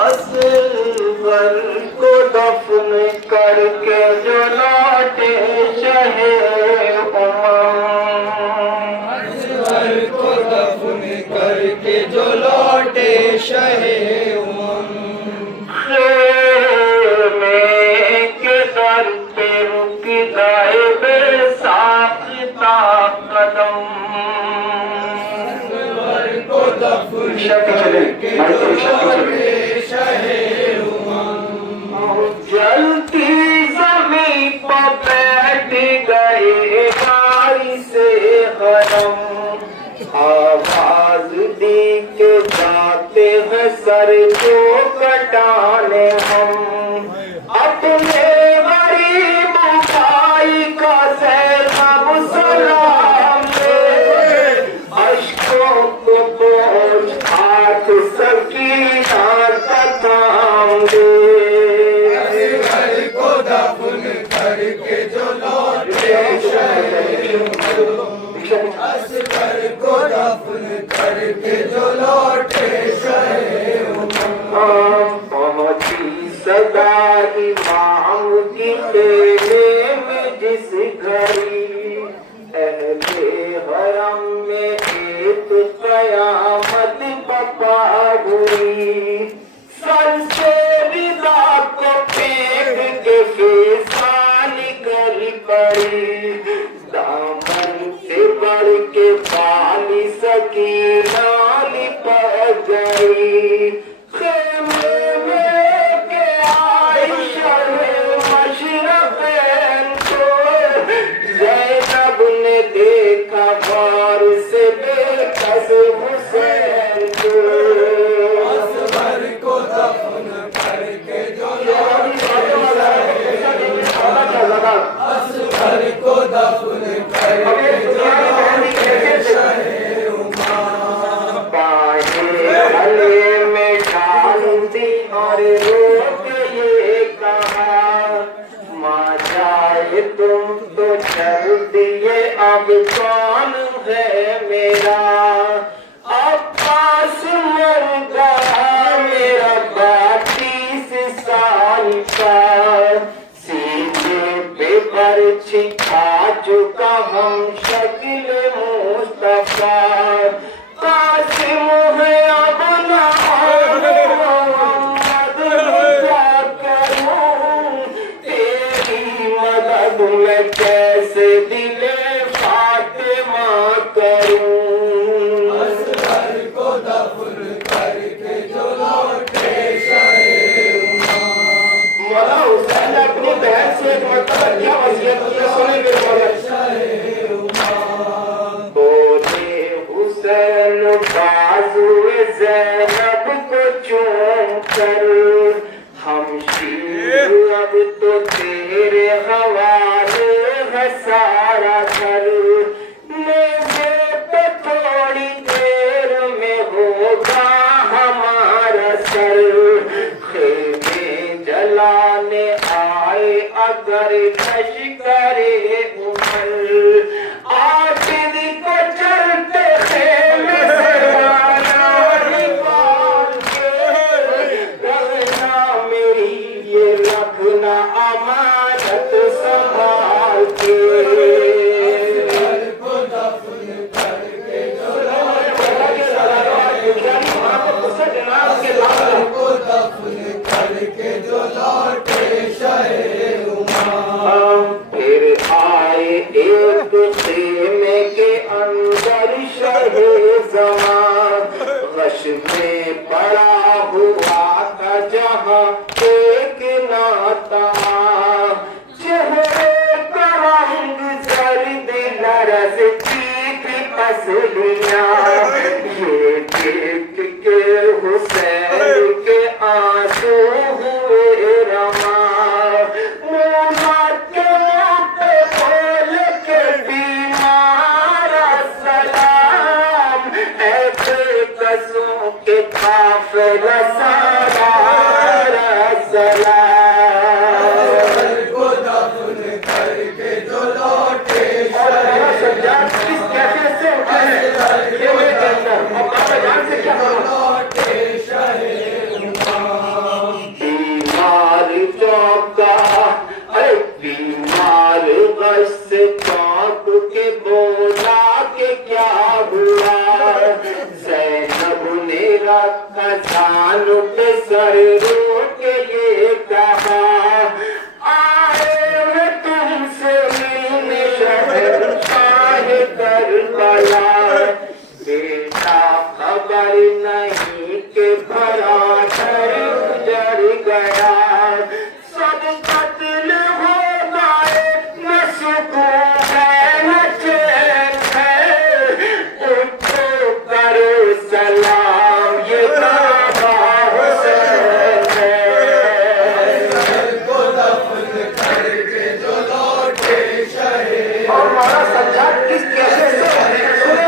असगर को दफन करके जो लौटे शहे असगर को दफन करके जो लौटे शहे खेमे के दर पे रुक गए बेसाख्ता कदम जलती जमीन पर बैठ गए गाड़ी से गरम आवाज दी के जाते हैं सर को कटाने हम अपने गरीब भाई का सैलाब सलाम दे अश्कों को बोझ हाथ सकीना का थाम दे असगर को दफन करके जो लौटे असगर को दफन करके जो लौटे पहुंची सदा इमाम की टेले में जिस घड़ी अहले हरम में एक कयामत बपा हुई सर से रिदा को फेंक के फैसा निकल पड़ी दामन से बढ़ के पाली सकीना लिपट गई खेमे में के आयशा मशरफ़ैन को ज़ैनब ने देखा बार से बेकस हुसैन को असगर को दफन करके जो असगर को दफन करके जो गले में डाल दी और रोक ये कहा माँ जाए तुम तो चल दिए अब कौन है मेरा अब्बास मर गया मेरा 32 साल का सीने पे बरछी खा चुका हम शक्ल मुस्तफा कासिम है अब ना मोहम्मद क्या करूं तेरी मदद में कैसे दिले फातिमा करूं असगर को दफन करके जो लौटे मौला हुसैन ने अपनी बहन से एक मरतबा क्या वसीयत की सुने मेरे मौला हुसैन बाजुए ज़ैनब को चूम कर हम शीर अब तो तेरे हवाले है सारा घर नेज़े पे थोड़ी देर में होगा हमारा सर खेमे जलाने आए अगर लश्करे उमर आखिर को चलते खेमे से आया निकाल के रखना मेरी ये रखना अमानत संभाल के को दफन करके जो लौटे फिर आए एक खेमे के अंदर शहे ज़मां गश में पड़ा हुआ था जहां एक नाता चेहरे का रंग जर्द लरज़ती थी पसलियां ये देख के हुसैन के आंसू हुए रमा के काफ़िला सारा सलाम को दफन करके जो लौटे सज्जाद किस कैफियत से उठे हैं ये मैं कहता हूं अब बाबा जान से क्या लौटे शहे खजानों पे सर रोक के ये कहा, आए हुए तुमसे मिलने शहंशाह करबला। बेटा खबर नहीं के भरा घर उजड़ गया, सब कत्ल हो गए न सुकून है न चैन है। उनको करो सलाम ये बाबा हुसैन है। को दफन करके जो लौटे शहे, और हमारा सज्जाद किस कैसे से सुने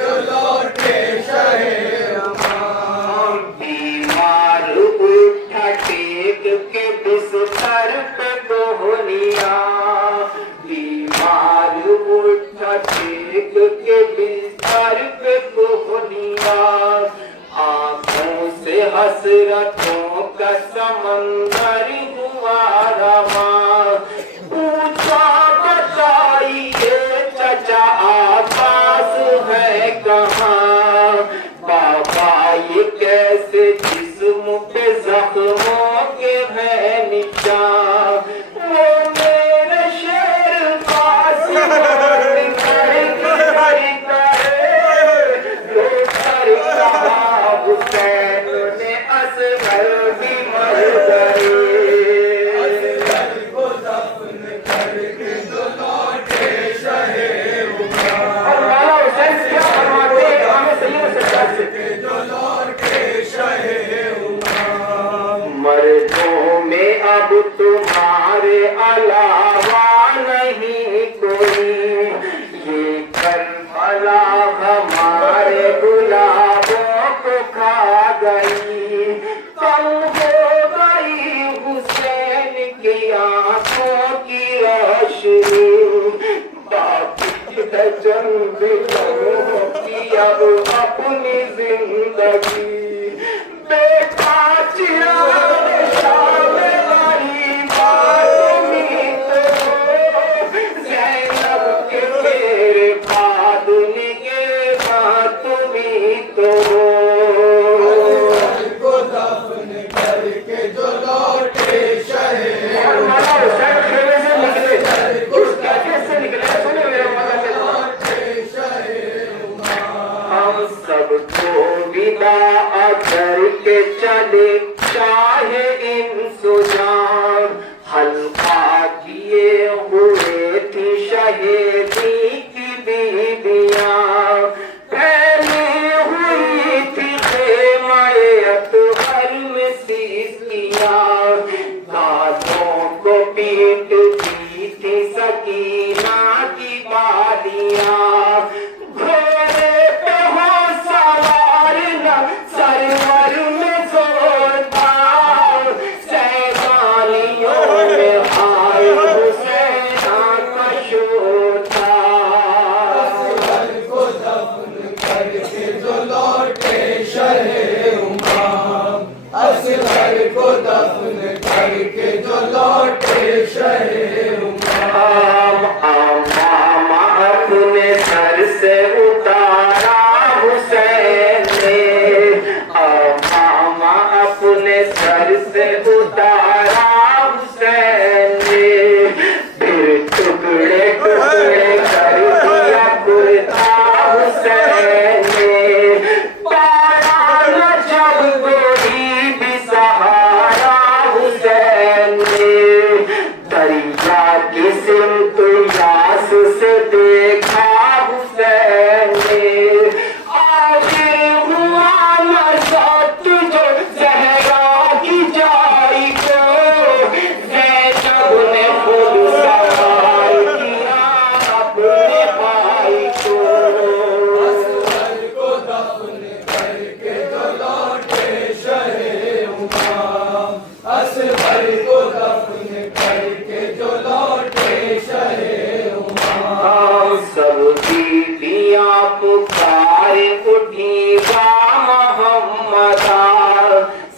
जो लौटे शहे। बीमार उठा टेक के बिस्तर पे कोहनिया, बीमार उठा टेक के बिस्तर पे कोहनिया। आंखों से हसरतों का समंदर हुआ रवा, पूछा बताइए चचा आबास है कहाँ। बाबा ये कैसे जिस्म पे जख्मों के है निशान, वो मेरे शेर पास हुसैन ने असगर भी मर गए। को दफन करके जो लौटे शहे, और मौला हुसैन क्या फरमाते हैं इमाम सैयद सज्जाद से, जो लौटे शहे। मर्दों में अब तुम्हारे अलावा नहीं कोई, ये करबला हमारे गुलाबों को खा गई। कम हो गई हुसैन की आंखों की रोशनी, बाकी है चंद लम्हों की अब अपनी जिंदगी। बेटा चिराग शामे वाली बातमी तो, ज़ैनब के तेरे फादुन के बातमी तो। को दफन करके जो लौटे शहे, और मौला हुसैन खेमे से निकले, उस कैफियत से निकले, सुने मेरे मौला से लौटे शहे। हम सबको विदा अगर के चले चाहे इन सुजान, हल्का किए हुए थी शहीदी की बीबियां, फैली हुई थी खेमाए अतहर में सीसियां, दांतों को पीटती थी सकीना की बालियां। घोड़े पे हो सवार न सरवर में जोर था, सैलानियों में आए हुसैना का शोर था। को दफन करके जो लौटे शहे उमाम, असगर को दफन करके जो लौटे शहे उमाम। मामा अपने सर से उतारा हुसैन ने, मामा अपने सर से उतारा हुसैन ने, फिर टुकड़े टुकड़े कर दिया कुर्ता हुसैन ने। पाया न जब कोई भी सहारा हुसैन ने, दरिया की सिमत यास से देखा हुसैन ने। आखिर हुआ मज़ाक जो ज़हरा की जाई को, ज़ैनब ने खुद सवार किया अपने भाई को। को दफन करके जो लौटे शहे उमाम, असगर को दफन करके जो लौटे शहे उमाम। सब बीबियां पुकारे उठी बा मोहम्मदा,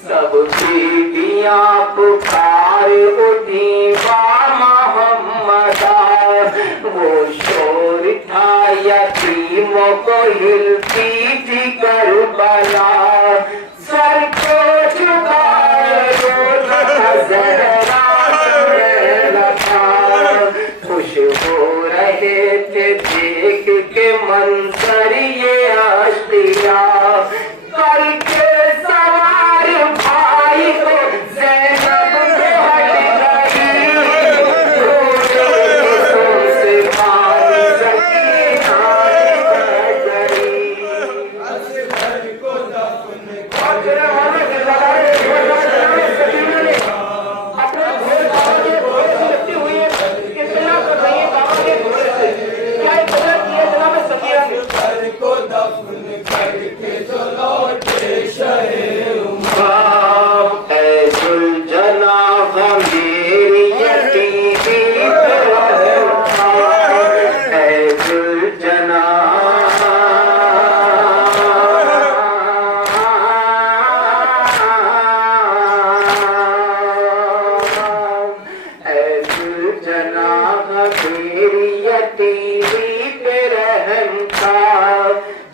सब बीबियां पुकारे उठी बा मोहम्मदा। वो शोर था यतीमों को हिलती थी करबला। करबला सर को झुकाए ज़हरा लगा खुश हो रहे थे देख के मंजर ये आशिया करके सवार भाई को ज़ैनब पे हट गई से मारी सकीना गई असगर को दफन अपने घोड़े से लगती हुई है कितना कर रही है बाबा के घोड़े से क्या इतना किया जनाब सकीना ने असगर को दफन करके जो लौटे शहे जनाब मेरी यतीमी जनाब मेरी यतीमी पे रहम था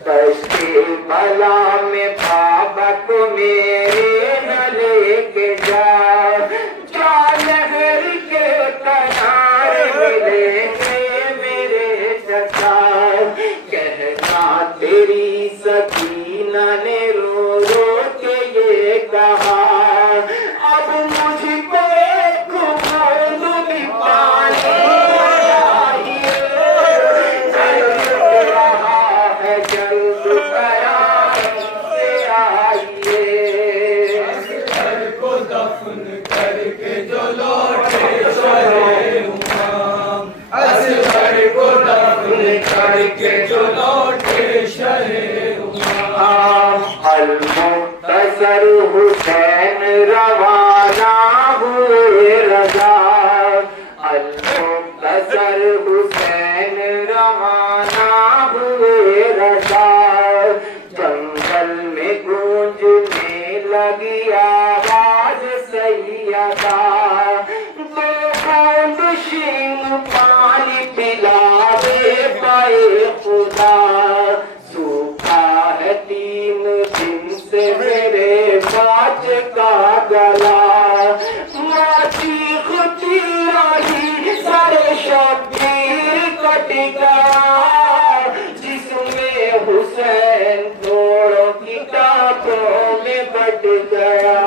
दश्ते बला में बाबा को मेरे न लेके जा लहर के किनारे मिलेंगे मेरे चचा कहना तेरी सकीना ने रो रो के ये कहा अब मुझको एक बूंद भी पानी चाहिए जल्द रहा है जल्द से आइए असगर को दफन करके जो लौटे शहे उमाम असगर को दफन करके जो लौटे शहे उमाम अल-मुख्तसर हुसैन रवाना हुए रजा अल-मुख्तसर हुसैन रवाना हुए रजा जंगल में गूंजने लगी आवाज सैयदा दो बूंद शींग पानी पिलावे पाए खुदा सूखा है 3 दिन से मेरे बाज का गला माँ चीखती रही सारे शब्बीर कट गया जिसमें हुसैन दोनों की टापों में बट गया